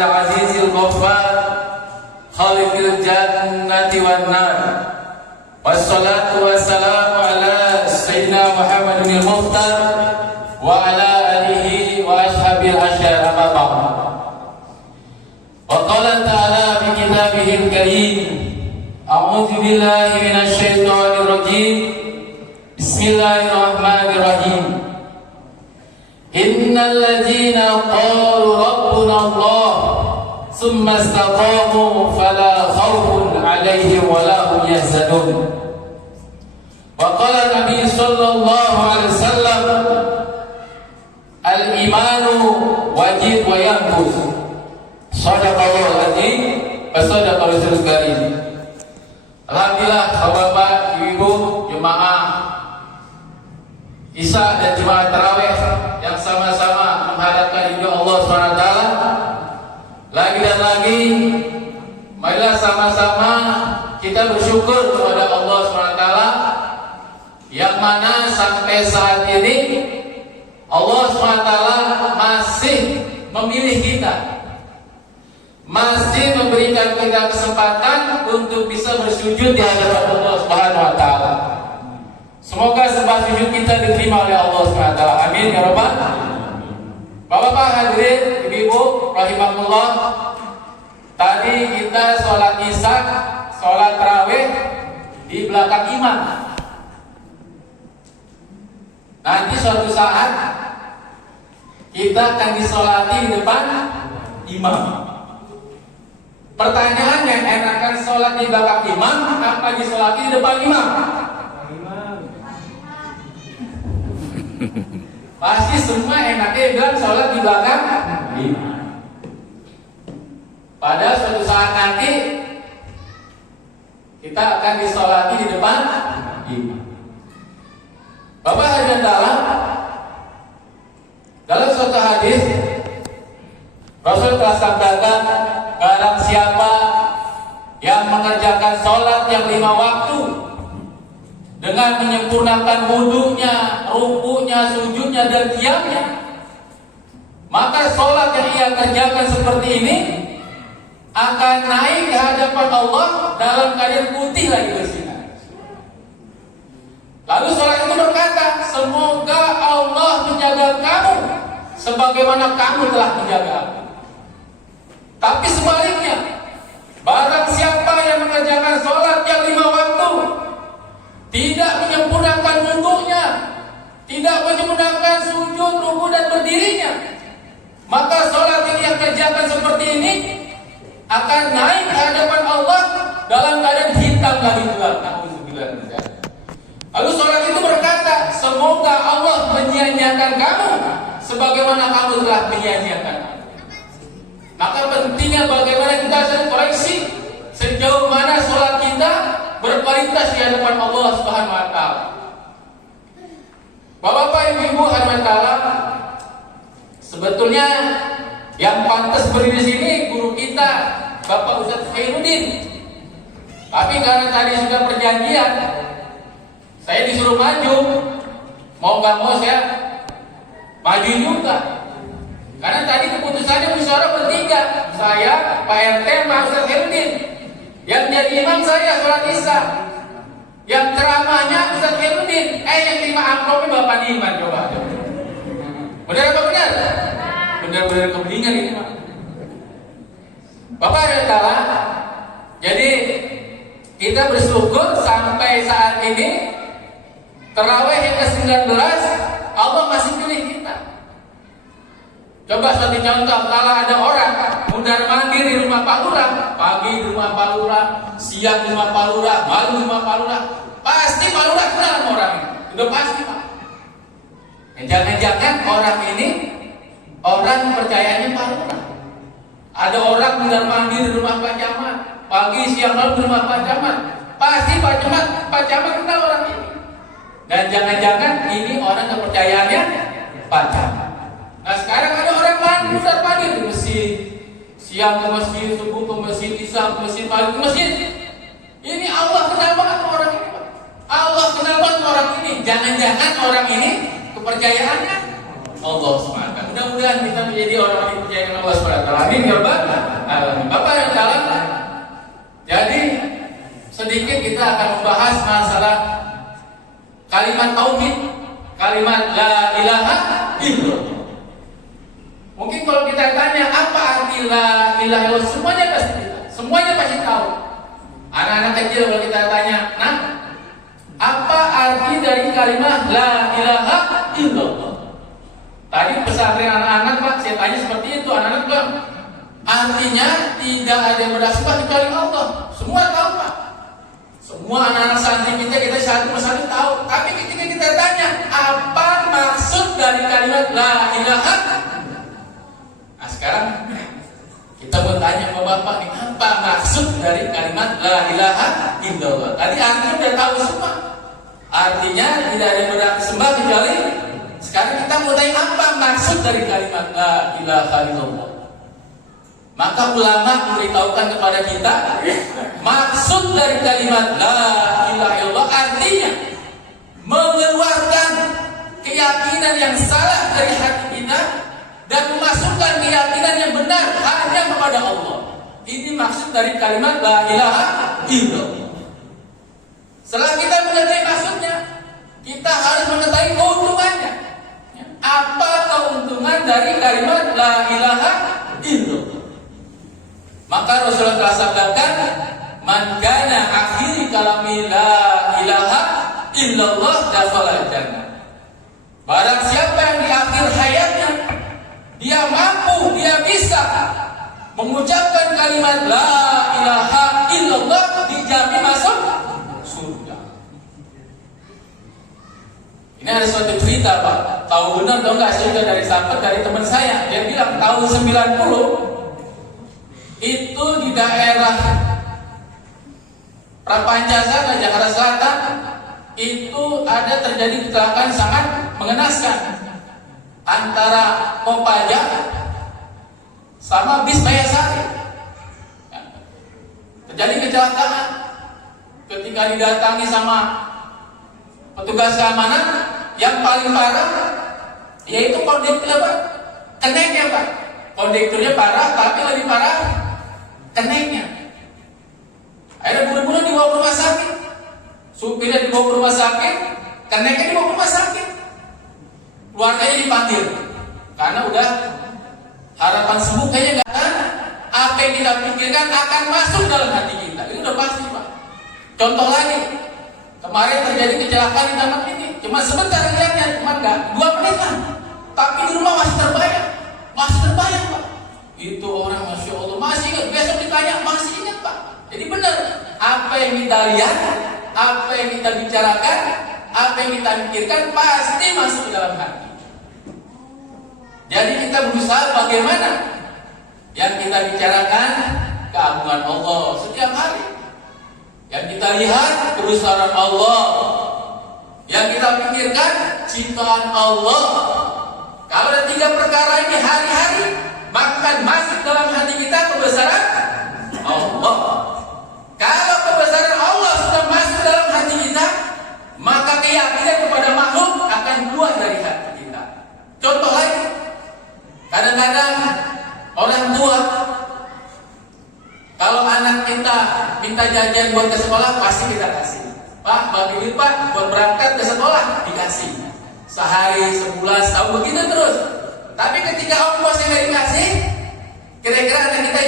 al-azizil ghaffar khaliqil jannati wan nar. Wassalatu wassalamu ala sayyidina Muhammadin al-Mukhtar wa ala alihi wa ashabil asyar amma ba'd. Wa qala ta'ala fi kitabihil karim, a'udzu billahi minasy syaithanir rajim. Bismillahirrahmanirrahim. Innal ladzina qalu rabbuna Allah tsumma istaqamu fala khaufun 'alaihim wa la hum yahzanun. Wa qala Nabi sallallahu alaihi wasallam, al-imanu wajib wa yanqus. Shadaqallahu al-azim wa sadaqa rasulul karim. Alhamdulillah, Bapak, Ibu, jemaah Isya dan jemaah tarawih yang sama-sama menghadapkan ridho Allah SWT. Lagi dan lagi, marilah sama-sama kita bersyukur kepada Allah SWT, yang mana sampai saat ini Allah SWT masih memilih kita, masih memberikan kita kesempatan untuk bisa bersujud di hadapan Allah SWT. Semoga sembah sujud kita diterima oleh Allah SWT. Amin ya Rabbal. Bapak-bapak hadirin, ibu-ibu rahimahullah, tadi kita sholat isya, sholat tarawih di belakang imam. Nanti suatu saat kita akan disolati di depan imam. Pertanyaannya, enakan sholat di belakang imam apa disolati di depan imam? Pasti semua enaknya bilang sholat di belakang imam. Pada suatu saat nanti kita akan disolati di depan imam. Bapak hadirin dalam suatu hadis Rasul telah sabdakan, barang siapa yang mengerjakan sholat yang 5 waktu dengan menyempurnakan wudunya, rukunya, sujudnya, dan qiyamnya, maka sholat yang ia kerjakan seperti ini akan naik ke hadapan Allah dalam keadaan putih lagi bersinar. Lalu sholat itu berkata, semoga Allah menjaga kamu sebagaimana kamu telah menjaga aku. Tapi sebaliknya, barang siapa yang mengerjakan sholat yang 5 waktu, tidak menyempurnakan wudhunya, tidak menyempurnakan sujud, ruku dan berdirinya, maka sholat yang ia kerjakan seperti ini akan naik ke hadapan Allah dalam keadaan hitam lagi gelap. Lalu sholat itu berkata, semoga Allah menyia-nyiakan kamu sebagaimana kamu telah menyia-nyiakan aku. Maka pentingnya bagaimana kita harus koreksi sejauh mana sholat kita berkualitas di hadapan Allah Subhanahu wa taala. Bapak-bapak, ibu-ibu hadirin taala, sebetulnya yang pantas berdiri di sini guru kita, Bapak Ustaz Khairuddin. Tapi karena tadi sudah perjanjian, saya disuruh maju. Mau nggak mau saya maju juga. Karena tadi keputusannya musyawarah bertiga, saya, Pak RT, Pak Ustaz Khairuddin. Yang jadi imam saya sholat isya, yang ceramahnya Ustaz Khairuddin, yang terima amplopnya Bapak Niman. Coba. Benar apa benar? Benar-benar kebeningan ini Pak. Bapak ada salah. Jadi kita bersyukur sampai saat ini tarawih yang ke-19 Allah masih pilih kita. Coba suatu contoh, kalau ada orang mundar mandir di rumah Pak Lurah, pagi di rumah Pak Lurah, siang di rumah Pak Lurah, malam di rumah Pak Lurah, pasti Pak Lurah kenal sama orang ini. Udah pasti Pak. Jangan-jangan orang ini orang percayanya Pak Lurah. Ada orang mundar mandir di rumah Pak Camat, pagi siang malam di rumah Pak Camat, pasti Pak Camat kenal orang ini. Dan jangan-jangan ini orang kepercayaannya Pak Camat. Nah sekarang ada orang mundar mandir di masjid, siang ke masjid, subuh ke masjid, isya ke masjid, maghrib ke masjid. Ini Allah kenal banget orang ini Pak. Allah kenal banget orang ini. Jangan-jangan orang ini kepercayaannya Allah SWT. Mudah-mudahan kita menjadi orang yang dipercaya Allah SWT. Amin ya Rabbal alamin. Bapak yang dalam, jadi sedikit kita akan membahas masalah kalimat tauhid, kalimat la ilaha illallah. Mungkin kalau kita tanya apa arti la ilaha illallah, semuanya pasti tahu. Anak-anak kecil kalau kita tanya, nah, apa arti dari kalimat la ilaha illallah? Tadi pesantren anak-anak Pak, saya tanya seperti itu, anak-anak bilang, artinya tidak ada yang berdasar kecuali Allah. Semua tahu Pak. Semua anak-anak santri kita satu persatu tahu. Tapi ketika kita tanya, apa maksud dari kalimat la ilaha? Nah sekarang kita mau tanya sama Bapak nih, apa maksud dari kalimat la ilaha illallah? Tadi artinya udah tahu semua. Artinya tidak ada yang berhak disembah kecuali. Sekarang kita mau tanya apa maksud dari kalimat la ilaha illallah. Maka ulama memberitahukan kepada kita, maksud dari kalimat la ilaha illallah artinya mengeluarkan keyakinan yang salah dari hati kita dan memasukkan keyakinan yang benar hanya kepada Allah. Ini maksud dari kalimat la ilaha illallah. Setelah kita mengetahui maksudnya, kita harus mengetahui keuntungannya. Apa keuntungan dari kalimat la ilaha illallah? Maka Rasulullah telah sabdakan, man kana akhiri kalami la ilaha illallah dakhala jannah. Barang siapa yang di akhir hayatnya dia mampu, dia bisa mengucapkan kalimat la ilaha illallah, dijamin masuk surga. Ini ada suatu cerita Pak, tahu benar atau enggak, saya juga dari sahabat, dari teman saya. Dia bilang tahun 90 itu di daerah Prapanca, Jakarta Selatan, itu ada terjadi kecelakaan sangat mengenaskan antara Kopaja sama bis Mayasari. Terjadi kecelakaan. Ketika didatangi sama petugas keamanan, yang paling parah yaitu kondektur apa? Keneknya Pak. Kondekturnya parah, tapi lebih parah keneknya. Akhirnya buru-buru dibawa ke rumah sakit. Supirnya dibawa ke rumah sakit, keneknya dibawa ke rumah sakit. Keluarganya dipanggil karena udah harapan sembuh kayaknya nggak ada. Apa yang kita pikirkan akan masuk dalam hati kita. Itu udah pasti Pak. Contoh lagi, kemarin terjadi kecelakaan di tempat ini. Cuma sebentar lihatnya, cuma nggak 2 menit lah. Tapi di rumah masih terbayang Pak. Itu orang masya Allah masih ingat. Besok ditanya masih ingat Pak. Jadi benar, apa yang kita lihat, apa yang kita bicarakan, apa yang kita pikirkan pasti masuk ke dalam hati. Jadi kita berusaha bagaimana yang kita bicarakan keagungan Allah setiap hari. Yang kita lihat kebesaran Allah. Yang kita pikirkan ciptaan Allah. Kalau ada 3 perkara ini hari-hari, maka masuk dalam hati kita kebesaran Allah. Kalau kebesaran Allah sudah masuk dalam hati kita, maka keyakinan kepada makhluk akan keluar dari hati kita. Contoh lain, kadang-kadang orang tua, kalau anak kita minta jajan buat ke sekolah, pasti kita kasih. Pak, bagi duit Pak, buat berangkat ke sekolah, dikasih. Sehari, sebulan, setahun, begitu terus. Tapi ketika ongkosnya nggak dikasih, kira-kira anak kita